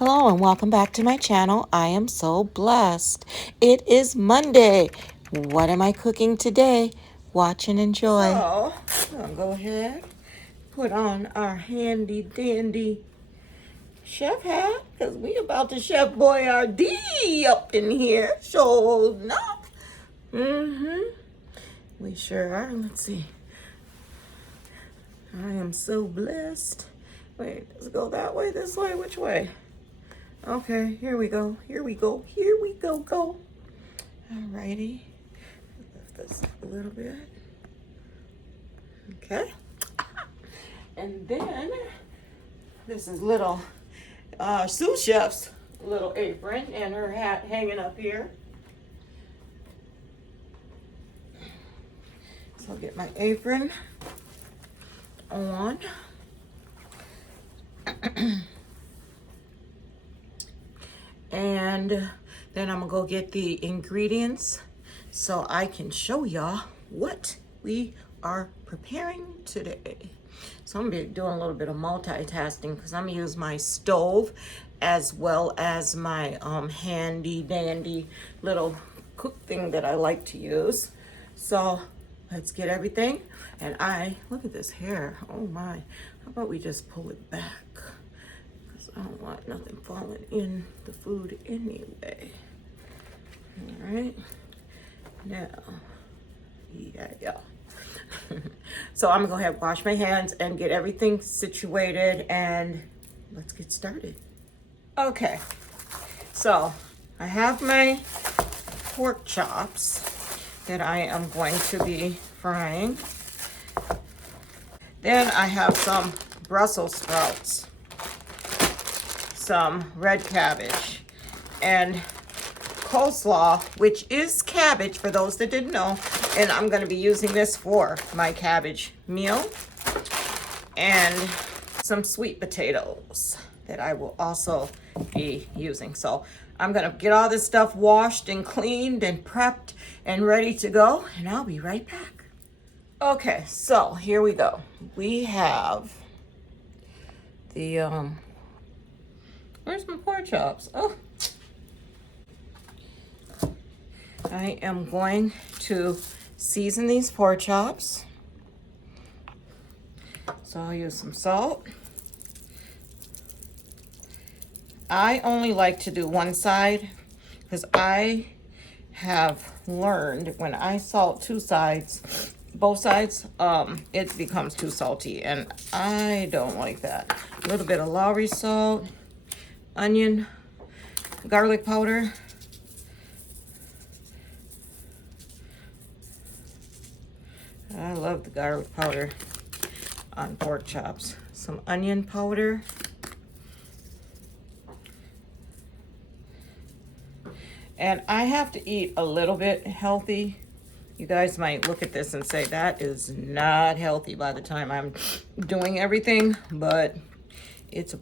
Hello and welcome back to my channel. I am so blessed. It is Monday. What am I cooking today? Watch and enjoy. So, I'll go ahead, put on our handy dandy chef hat because we about to Chef Boyardee up in here. So enough. We sure are. Let's see. I am so blessed. Wait, does it go that way, this way? Which way? Okay, here we go. Here we go. Here we go. Alrighty. Lift this up a little bit. Okay. And then this is little sous chef's little apron and her hat hanging up here. So I'll get my apron on. And then I'm gonna go get the ingredients so I can show y'all what we are preparing today. So I'm gonna be doing a little bit of multitasking because I'm gonna use my stove as well as my handy dandy little cook thing that I like to use. So let's get everything. And look at this hair. Oh my, how about we just pull it back? I don't want nothing falling in the food anyway. All right. Now, yeah. So I'm gonna go ahead and wash my hands and get everything situated and let's get started. Okay. So I have my pork chops that I am going to be frying. Then I have some Brussels sprouts, some red cabbage, and coleslaw, which is cabbage for those that didn't know. And I'm going to be using this for my cabbage meal, and some sweet potatoes that I will also be using. So I'm going to get all this stuff washed and cleaned and prepped and ready to go, and I'll be right back. Okay, so here we go. We have the where's my pork chops? Oh. I am going to season these pork chops. So I'll use some salt. I only like to do one side because I have learned when I salt both sides, it becomes too salty and I don't like that. A little bit of Lowry salt, onion, garlic powder, I love the garlic powder on pork chops. Some onion powder, and I have to eat a little bit healthy. You guys might look at this and say that is not healthy by the time I'm doing everything, but it's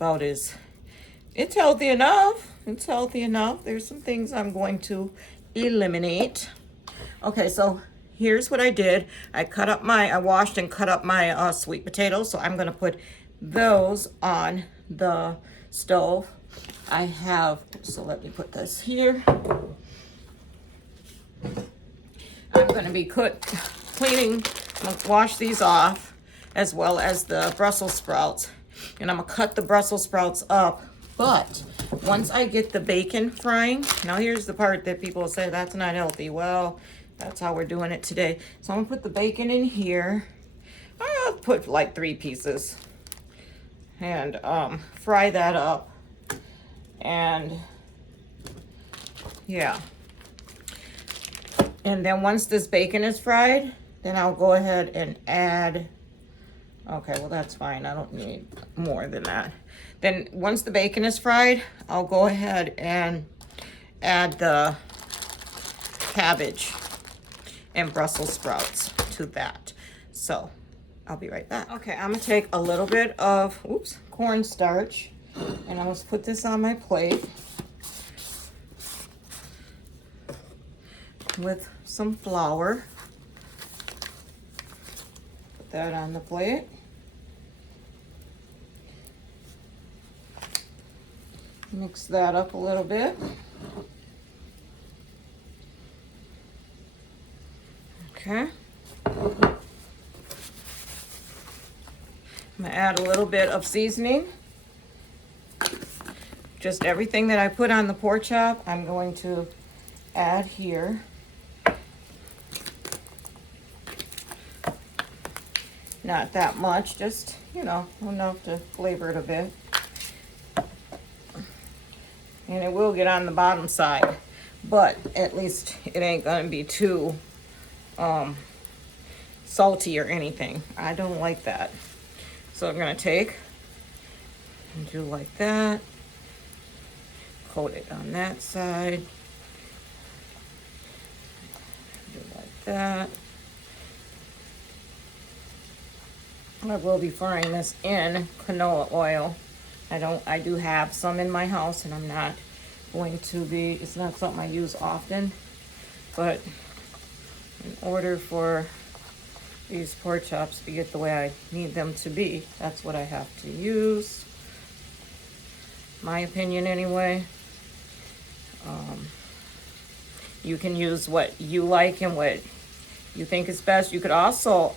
healthy enough. It's healthy enough. There's some things I'm going to eliminate. Okay, so here's what I did. I washed and cut up my sweet potatoes. So I'm gonna put those on the stove. So let me put this here. I'm gonna be cleaning, I'm gonna wash these off as well as the Brussels sprouts. And I'm gonna cut the Brussels sprouts up. But once I get the bacon frying, now here's the part that people say that's not healthy. Well, that's how we're doing it today. So I'm gonna put the bacon in here. I'll put like 3 pieces and fry that up. And yeah. And then once this bacon is fried, then I'll go ahead and add, okay, well that's fine. I don't need more than that. Then once the bacon is fried, I'll go ahead and add the cabbage and Brussels sprouts to that. So I'll be right back. Okay, I'm gonna take a little bit of cornstarch and I'm gonna put this on my plate with some flour. Put that on the plate. Mix that up a little bit. Okay. I'm gonna add a little bit of seasoning. Just everything that I put on the pork chop, I'm going to add here. Not that much, just, you know, enough to flavor it a bit. And it will get on the bottom side, but at least it ain't gonna be too salty or anything. I don't like that. So I'm gonna take and do like that. Coat it on that side. Do like that. I will be frying this in canola oil. I do have some in my house, and I'm not going to be, it's not something I use often, but in order for these pork chops to get the way I need them to be, that's what I have to use. My opinion anyway. You can use what you like and what you think is best. You could also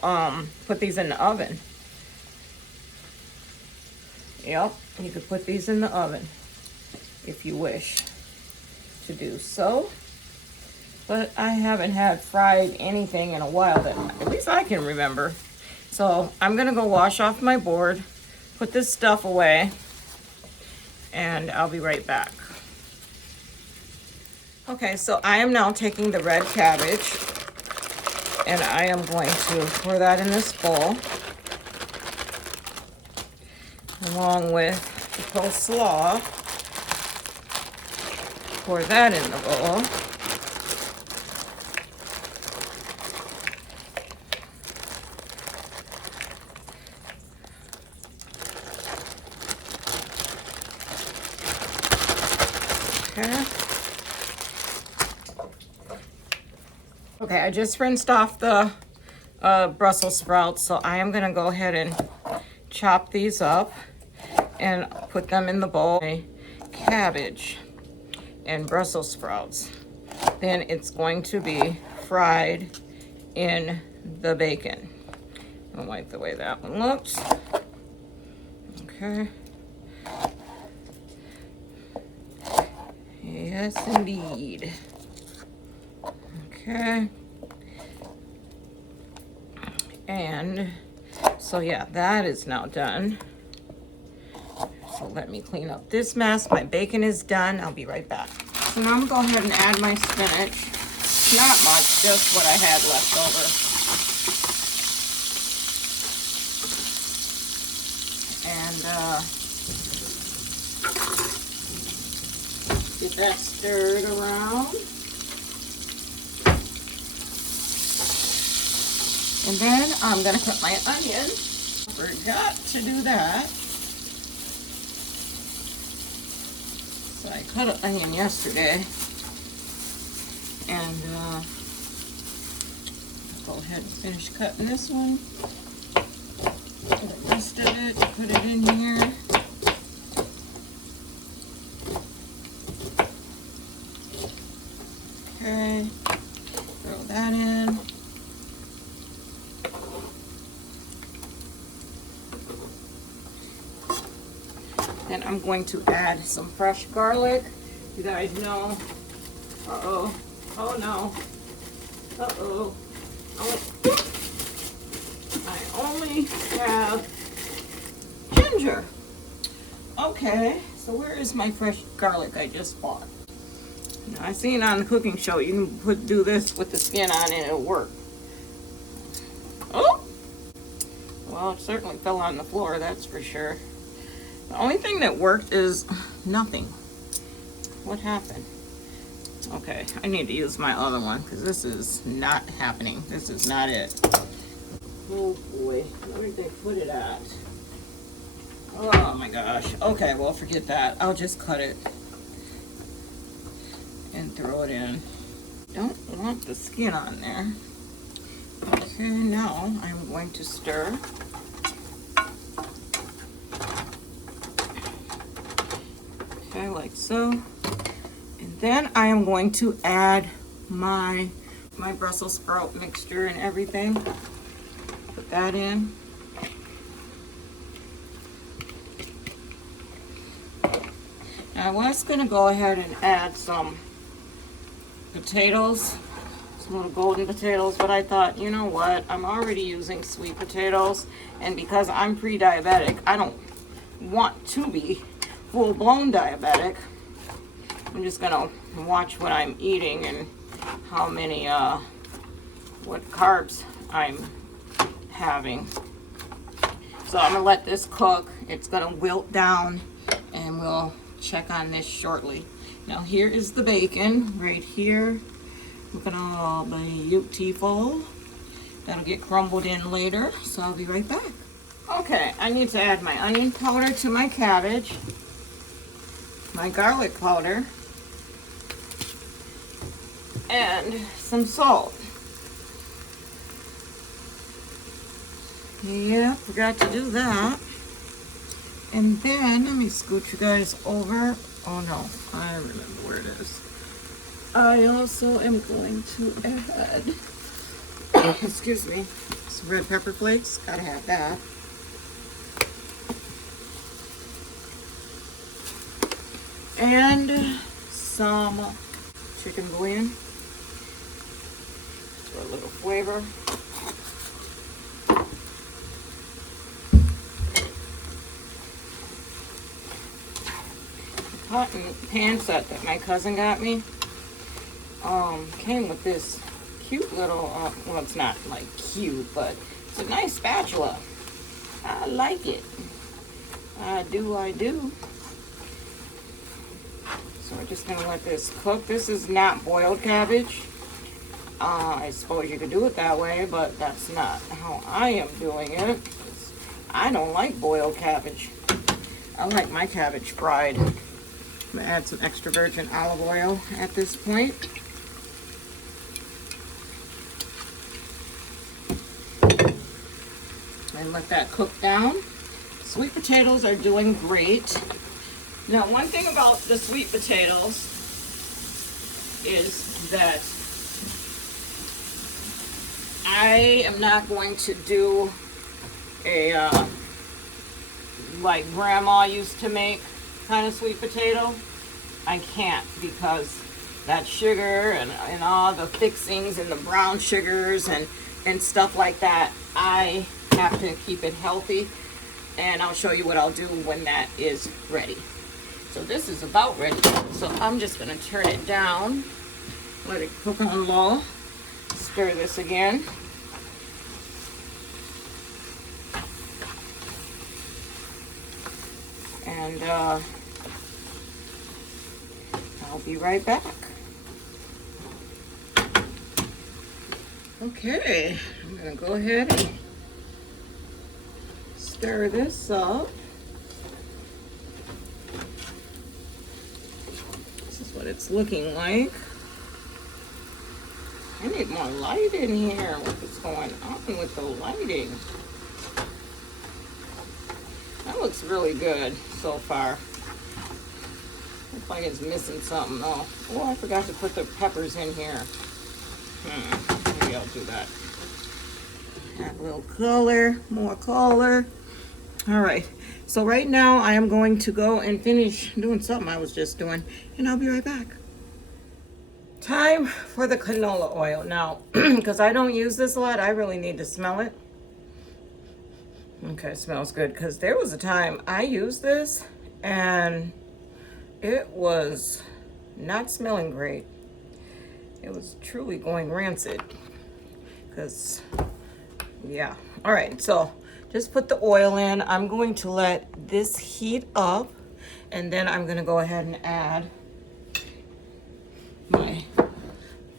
put these in the oven. Yep, you could put these in the oven if you wish to do so. But I haven't had fried anything in a while that at least I can remember. So I'm gonna go wash off my board, put this stuff away, and I'll be right back. Okay, so I am now taking the red cabbage and I am going to pour that in this bowl along with the coleslaw. Pour that in the bowl. Okay. Okay, I just rinsed off the Brussels sprouts, so I am gonna go ahead and chop these up and put them in the bowl. Cabbage and Brussels sprouts. Then it's going to be fried in the bacon. I don't like the way that one looks. Okay. Yes, indeed. Okay. And so yeah, that is now done. So let me clean up this mess. My bacon is done. I'll be right back. So now I'm gonna go ahead and add my spinach. Not much, just what I had left over. And get that stirred around. And then I'm gonna cut my onion. Forgot to do that. So I cut an onion yesterday. And I'll go ahead and finish cutting this one. The rest of it, put it in here. Okay, throw that in. Then I'm going to add some fresh garlic. You guys know. Uh-oh. Oh no. Uh-oh. I only have ginger. Okay, so where is my fresh garlic I just bought? Now, I seen on the cooking show you can do this with the skin on and it'll work. Oh! Well, it certainly fell on the floor, that's for sure. The only thing that worked is nothing. What happened? Okay, I need to use my other one because this is not happening. This is not it. Oh boy, where did they put it at? Oh my gosh. Okay, well, forget that. I'll just cut it and throw it in. Don't want the skin on there. Okay, now I'm going to stir. Okay, like so. And then I am going to add my Brussels sprout mixture and everything. Put that in. Now I was gonna go ahead and add some potatoes, some little golden potatoes, but I thought, you know what, I'm already using sweet potatoes, and because I'm pre-diabetic, I don't want to be full-blown diabetic. I'm just gonna watch what I'm eating and how many, what carbs I'm having. So I'm gonna let this cook. It's gonna wilt down, and we'll check on this shortly. Now here is the bacon right here. Look at all the beautiful. That'll get crumbled in later, so I'll be right back. Okay, I need to add my onion powder to my cabbage, my garlic powder, and some salt. Yeah, forgot to do that. And then, let me scoot you guys over. Oh no, I remember where it is. I also am going to add, excuse me, some red pepper flakes. Gotta have that. And some chicken bouillon for a little flavor. Cotton pan set that my cousin got me came with this cute little, well, it's not like cute, but it's a nice spatula. I like it. I do. So we're just gonna let this cook. This is not boiled cabbage. I suppose you could do it that way, but that's not how I am doing it. I don't like boiled cabbage. I like my cabbage fried. I'm gonna add some extra virgin olive oil at this point. And let that cook down. Sweet potatoes are doing great. Now, one thing about the sweet potatoes is that I am not going to do a like grandma used to make kind of sweet potato. I can't, because that sugar and all the fixings and the brown sugars and stuff like that, I have to keep it healthy, and I'll show you what I'll do when that is ready. So this is about ready, so I'm just going to turn it down, let it cook on low, stir this again. And I'll be right back. Okay, I'm gonna go ahead and stir this up. This is what it's looking like. I need more light in here. What is going on with the lighting? That looks really good so far. Looks like it's missing something though. Oh, I forgot to put the peppers in here. Maybe I'll do that. Add a little color, more color. All right, so right now I am going to go and finish doing something I was just doing, and I'll be right back. Time for the canola oil. Now, because I don't use this a lot, I really need to smell it. Okay, it smells good, because there was a time I used this and it was not smelling great. It was truly going rancid, because, yeah. All right, so just put the oil in. I'm going to let this heat up, and then I'm gonna go ahead and add my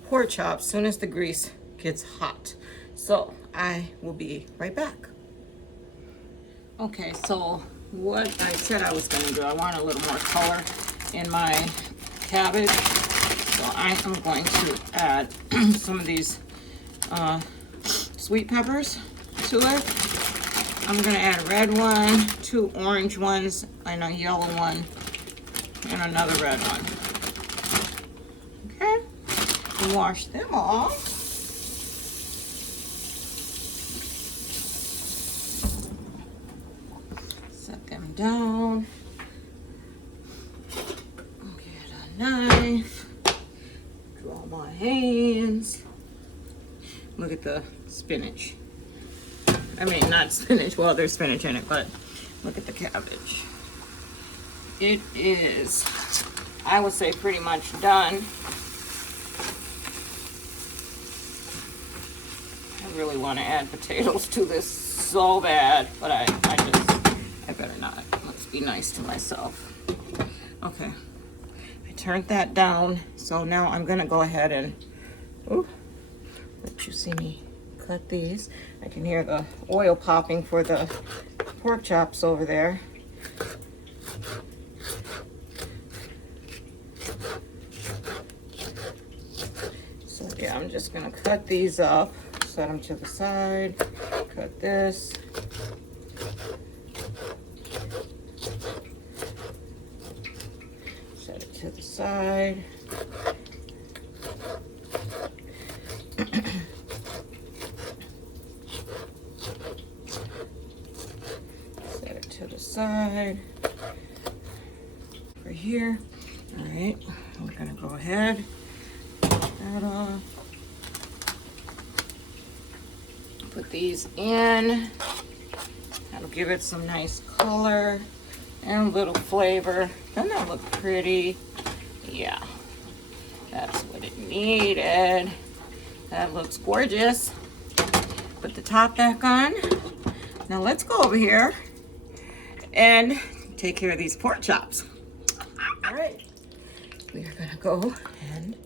pork chops as soon as the grease gets hot. So I will be right back. Okay, so what I said I was going to do, I want a little more color in my cabbage. So I am going to add some of these sweet peppers to it. I'm going to add a red one, 2 orange ones, and a yellow one, and and another red one. Okay, wash them off. Set them down. Get a knife. Draw my hands. Look at the spinach. I mean, not spinach, well, there's spinach in it, but look at the cabbage. It is, I would say, pretty much done. I really want to add potatoes to this so bad, but I better not. Let's be nice to myself. Okay, I turned that down, so now I'm gonna go ahead and, let you see me cut these. I can hear the oil popping for the pork chops over there. So yeah, I'm just gonna cut these up, set them to the side, cut this. Set it to the side. Set it to the side. For here. All right, we're gonna go ahead. That off. Put these in. That'll give it some nice color and a little flavor. Doesn't that look pretty? Yeah, that's what it needed. That looks gorgeous. Put the top back on. Now let's go over here and take care of these pork chops. All right, we are gonna go and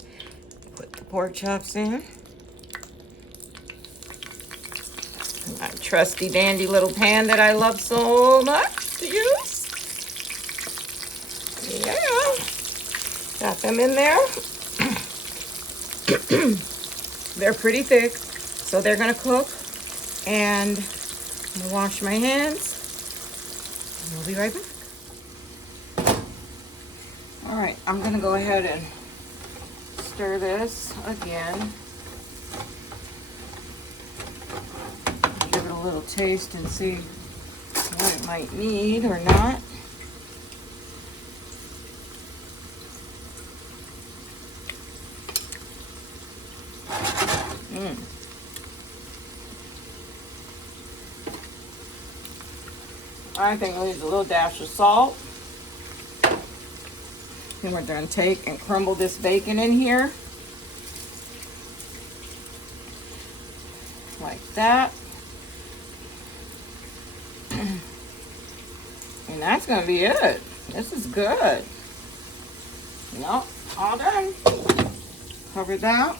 put the pork chops in. My trusty dandy little pan that I love so much to use. Yeah, got them in there. They're pretty thick, so they're gonna cook. And I'm gonna wash my hands. And we'll be right back. All right, I'm gonna go ahead and stir this again. Give it a little taste and see what it might need or not. I think it needs a little dash of salt. Then we're going to take and crumble this bacon in here. Like that. And that's going to be it. This is good. Yep, all done. Cover that.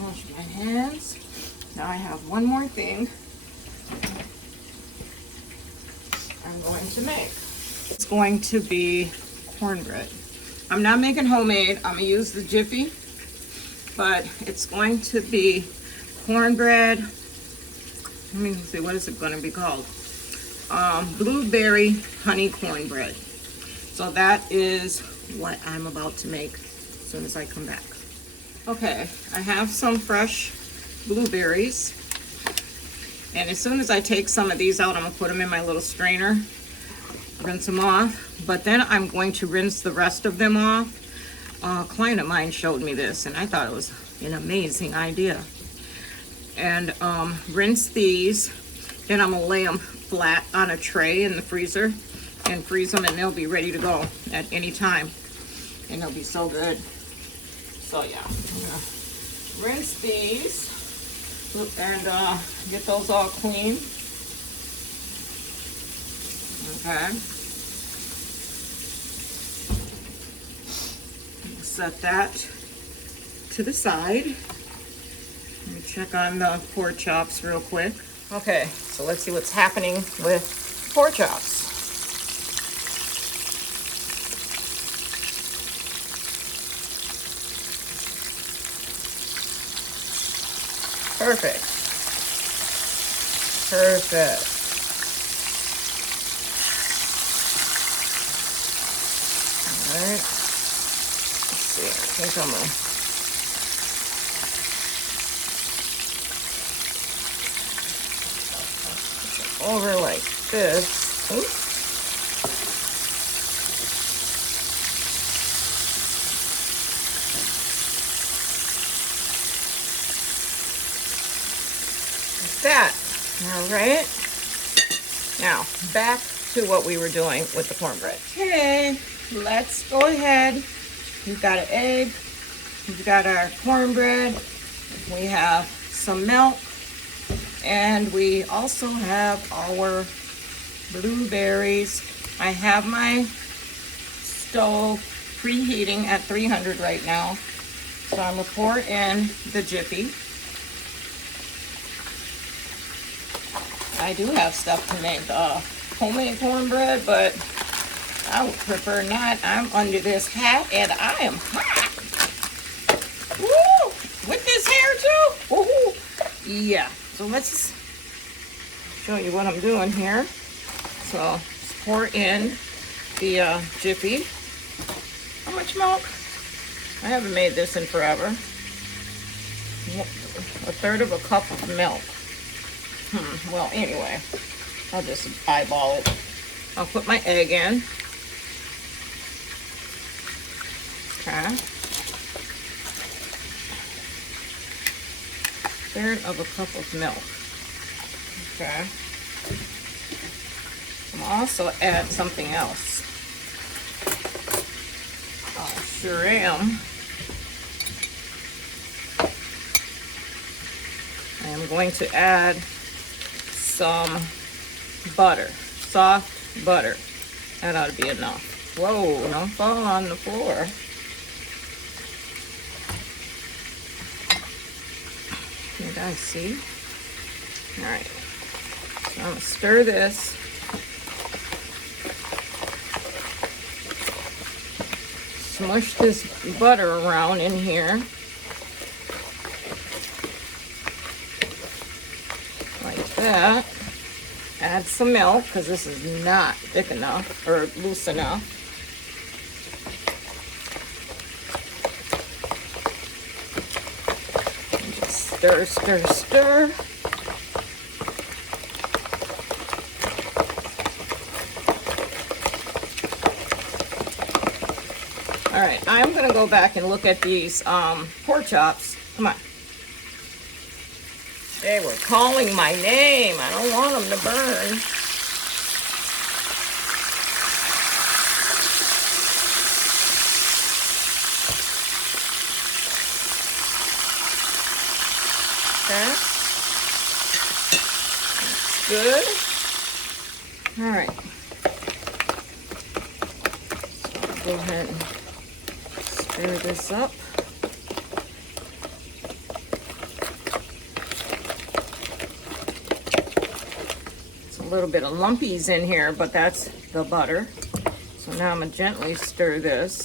Wash my hands. Now I have one more thing I'm going to make. It's going to be cornbread. I'm not making homemade. I'm going to use the Jiffy, but it's going to be cornbread. Let me see, what is it going to be called? Blueberry honey cornbread. So that is what I'm about to make as soon as I come back. Okay, I have some fresh blueberries. And as soon as I take some of these out, I'm gonna put them in my little strainer, rinse them off. But then I'm going to rinse the rest of them off. A client of mine showed me this, and I thought it was an amazing idea. And rinse these. Then I'm gonna lay them flat on a tray in the freezer and freeze them, and they'll be ready to go at any time. And they'll be so good. So yeah, I'm gonna rinse these and get those all clean. Okay. Set that to the side. Let me check on the pork chops real quick. Okay, so let's see what's happening with pork chops. Perfect. Perfect. think I'm gonna over like this. Oops. Like that. All right. Now back to what we were doing with the cornbread. Okay, let's go ahead. We've got an egg. We've got our cornbread. We have some milk. And we also have our blueberries. I have my stove preheating at 300 right now. So I'm gonna pour in the Jiffy. I do have stuff to make homemade cornbread, but I would prefer not. I'm under this hat and I am hot. Woo! With this hair too? Woohoo! Yeah. So let's show you what I'm doing here. So let's pour in the Jiffy. How much milk? I haven't made this in forever. 1/3 of a cup of milk. Well, anyway, I'll just eyeball it. I'll put my egg in. Okay. 1/3 of a cup of milk. Okay. I'll also add something else. I sure am. I am going to add some butter, soft butter. That ought to be enough. Whoa, don't fall on the floor. You guys see? All right, so I'm gonna stir this. Smush this butter around in here. Like that. Add some milk, because this is not thick enough, or loose enough. Stir, stir, stir. All right, I'm gonna go back and look at these pork chops. Come on. They were calling my name. I don't want them to burn. Okay. That's good. All right. So I'll go ahead and stir this up. It's a little bit of lumpies in here, but that's the butter. So now I'm gonna gently stir this.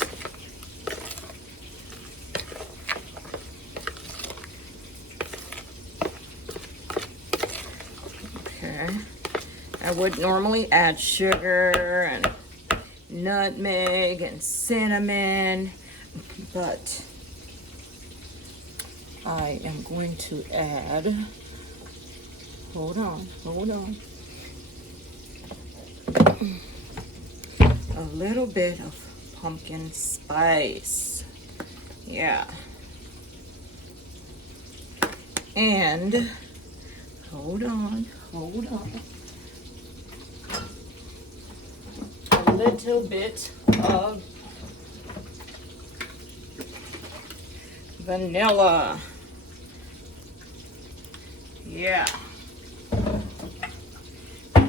I would normally add sugar and nutmeg and cinnamon, but I am going to add, hold on, a little bit of pumpkin spice. Yeah. And hold on. A little bit of vanilla. Yeah.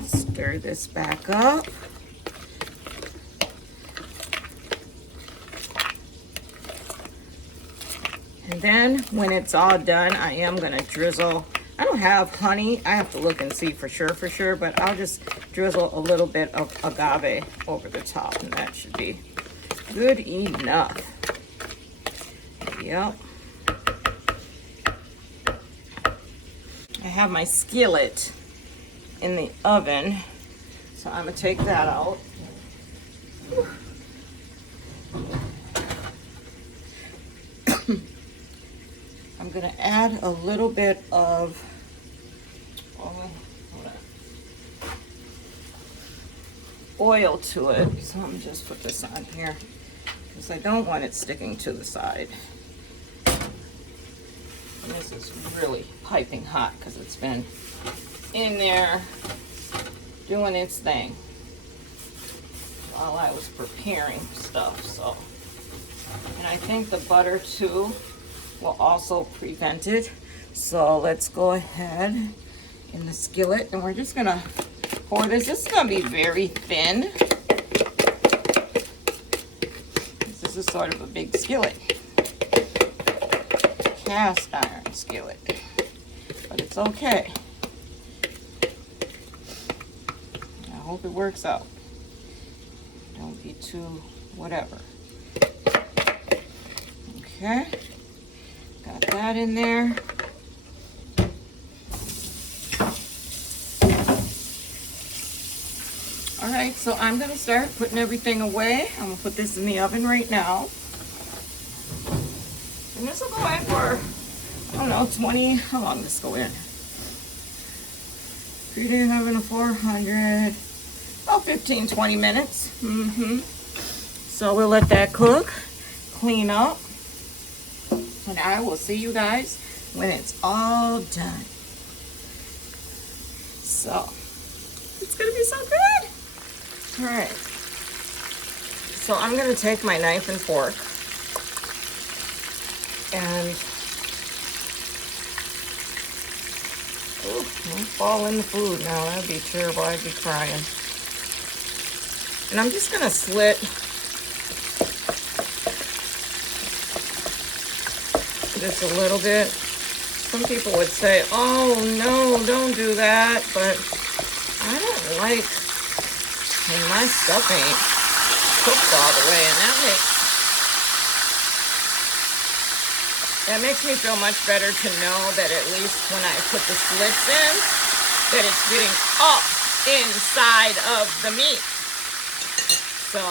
Stir this back up. And then when it's all done, I am gonna drizzle. I don't have honey. I have to look and see for sure, but I'll just drizzle a little bit of agave over the top, and that should be good enough. Yep. I have my skillet in the oven, so I'm gonna take that out. gonna add a little bit of oil to it. So I'm just put this on here because I don't want it sticking to the side. And this is really piping hot because it's been in there doing its thing while I was preparing stuff. So, and I think the butter too will also prevent it. So let's go ahead in the skillet and we're just gonna pour this. This is gonna be very thin. This is sort of a big skillet. Cast iron skillet, but it's okay. I hope it works out. Don't be too whatever. Okay, got that in there. All right, so I'm gonna start putting everything away. I'm gonna put this in the oven right now. And this will go in for, I don't know, 20, how long does this go in? 3-day oven of 400, about 15, 20 minutes. So we'll let that cook, clean up, and I will see you guys when it's all done. So, it's gonna be so good. All right. So I'm gonna take my knife and fork and don't fall in the food now. That'd be terrible. I'd be crying. And I'm just gonna slit just a little bit. Some people would say, "Oh no, don't do that," but I don't like when my stuff ain't cooked all the way, and that makes me feel much better to know that at least when I put the slits in, that it's getting up inside of the meat. So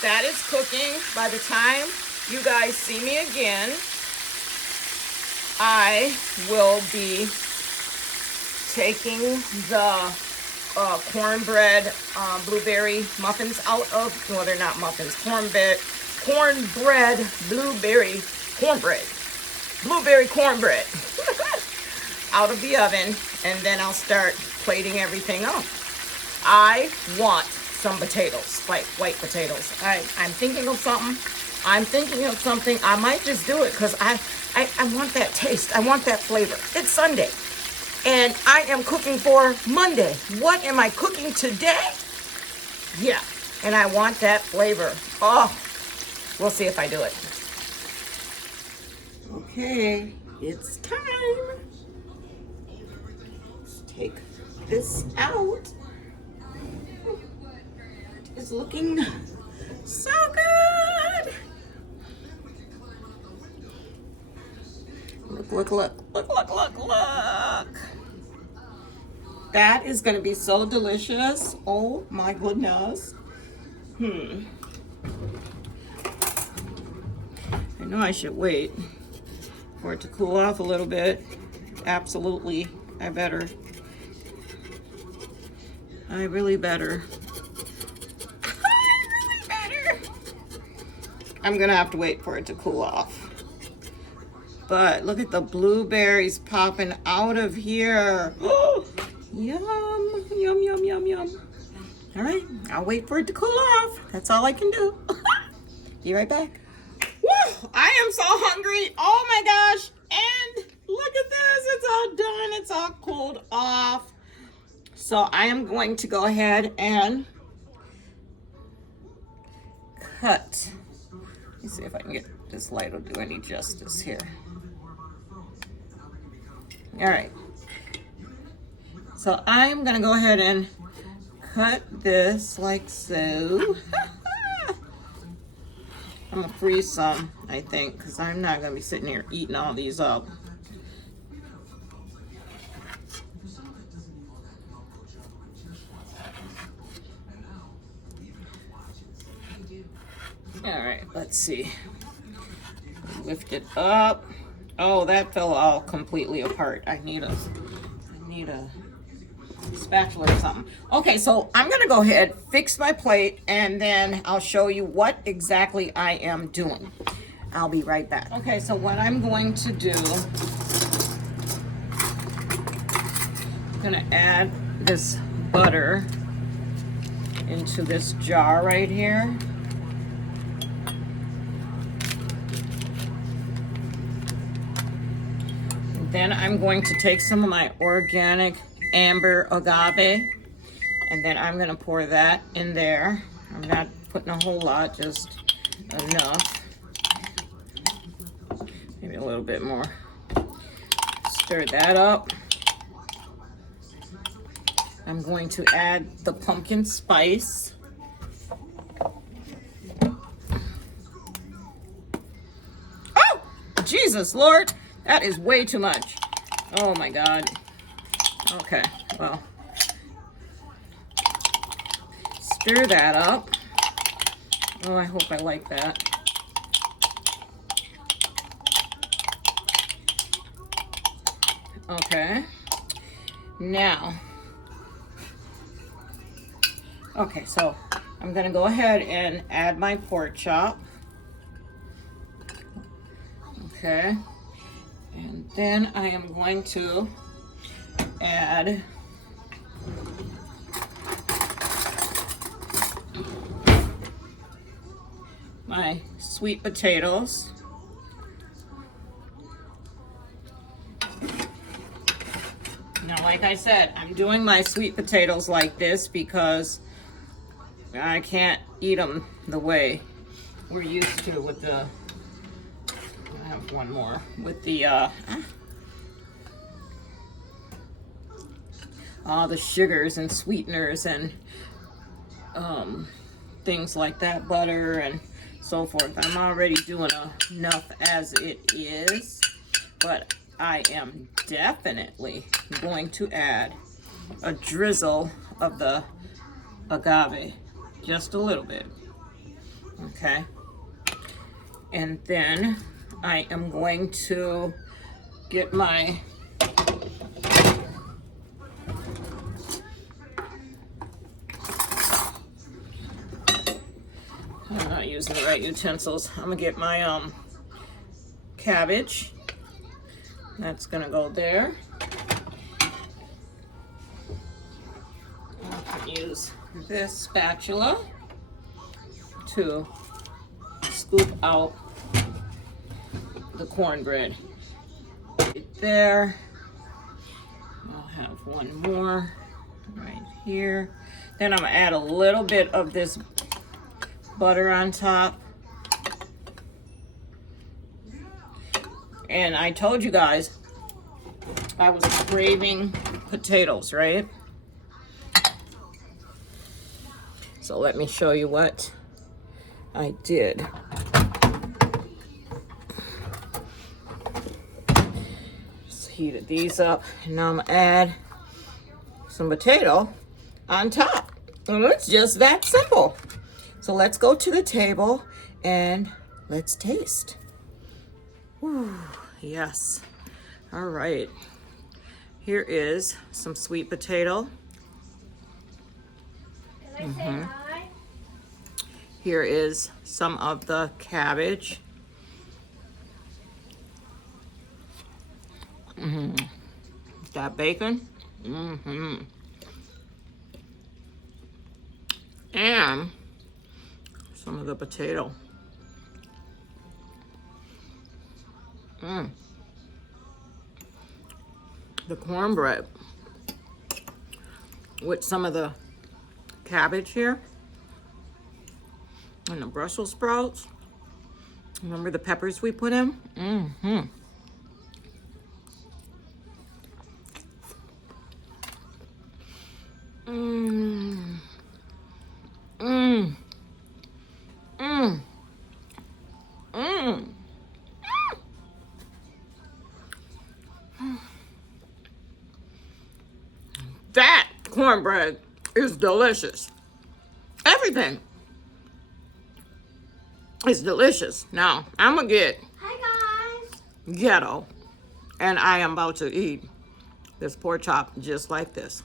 that is cooking. By the time you guys see me again, I will be taking the cornbread blueberry muffins out of, well, they're not muffins, cornbread blueberry cornbread out of the oven, and then I'll start plating everything up. I want some potatoes, like white potatoes. I'm thinking of something. I might just do it because I want that taste. I want that flavor. It's Sunday. And I am cooking for Monday. What am I cooking today? Yeah, and I want that flavor. Oh, we'll see if I do it. Okay, it's time. Let's take this out. It's looking so good. Look. That is going to be so delicious. Oh my goodness. I know I should wait for it to cool off a little bit. Absolutely. I really better. I'm going to have to wait for it to cool off. But look at the blueberries popping out of here. Yum, yum, yum, yum, yum. All right, I'll wait for it to cool off. That's all I can do. Be right back. Woo, I am so hungry. Oh my gosh. And look at this. It's all done. It's all cooled off. So I am going to go ahead and cut. Let me see if I can get this light will do any justice here. All right. So I'm going to go ahead and cut this like so. I'm going to freeze some, I think, because I'm not going to be sitting here eating all these up. All right, let's see. Lift it up. Oh, that fell all completely apart. I need a spatula or something. Okay, so I'm gonna go ahead, fix my plate, and then I'll show you what exactly I am doing. I'll be right back. Okay, so what I'm going to do, I'm gonna add this butter into this jar right here. Then I'm going to take some of my organic amber agave, and then I'm gonna pour that in there. I'm not putting a whole lot, just enough. Maybe a little bit more. Stir that up. I'm going to add the pumpkin spice. Oh, Jesus, Lord. That is way too much. Oh my God. Okay, well. Stir that up. Oh, I hope I like that. Okay. Now. Okay, so I'm gonna go ahead and add my pork chop. Okay. And then I am going to add my sweet potatoes. Now, like I said, I'm doing my sweet potatoes like this because I can't eat them the way we're used to with the, I have one more, with the all the sugars and sweeteners and things like that, butter and so forth. I'm already doing enough as it is, but I am definitely going to add a drizzle of the agave, just a little bit, okay? And then I am going to get my I'm not using the right utensils. I'm gonna get my cabbage. That's gonna go there. I can use this spatula to scoop out the cornbread. Right there. I'll have one more right here. Then I'm gonna add a little bit of this butter on top. And I told you guys I was craving potatoes, right? So let me show you what I did. Just heated these up, and now I'm gonna add some potato on top. And it's just that simple. So let's go to the table and let's taste. Whew, yes. All right. Here is some sweet potato. Can I say hi? Here is some of the cabbage. Got bacon. And some of the potato. The cornbread with some of the cabbage here and the Brussels sprouts. Remember the peppers we put in? That cornbread is delicious. Everything is delicious. Now, I'm gonna get Hi guys. ghetto. And I am about to eat this pork chop just like this.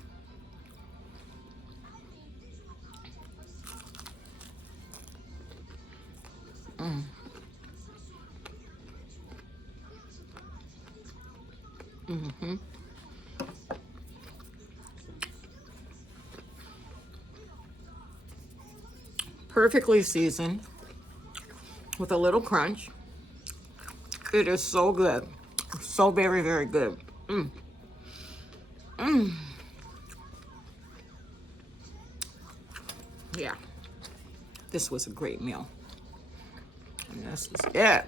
Perfectly seasoned with a little crunch. It is so good. So very, very good. Yeah, this was a great meal. And this is it.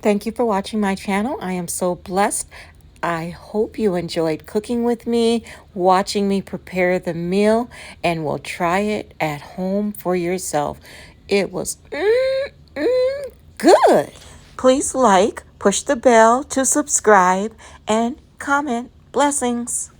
Thank you for watching my channel. I am so blessed. I hope you enjoyed cooking with me, watching me prepare the meal, and will try it at home for yourself. It was good. Please like, push the bell to subscribe, and comment. Blessings.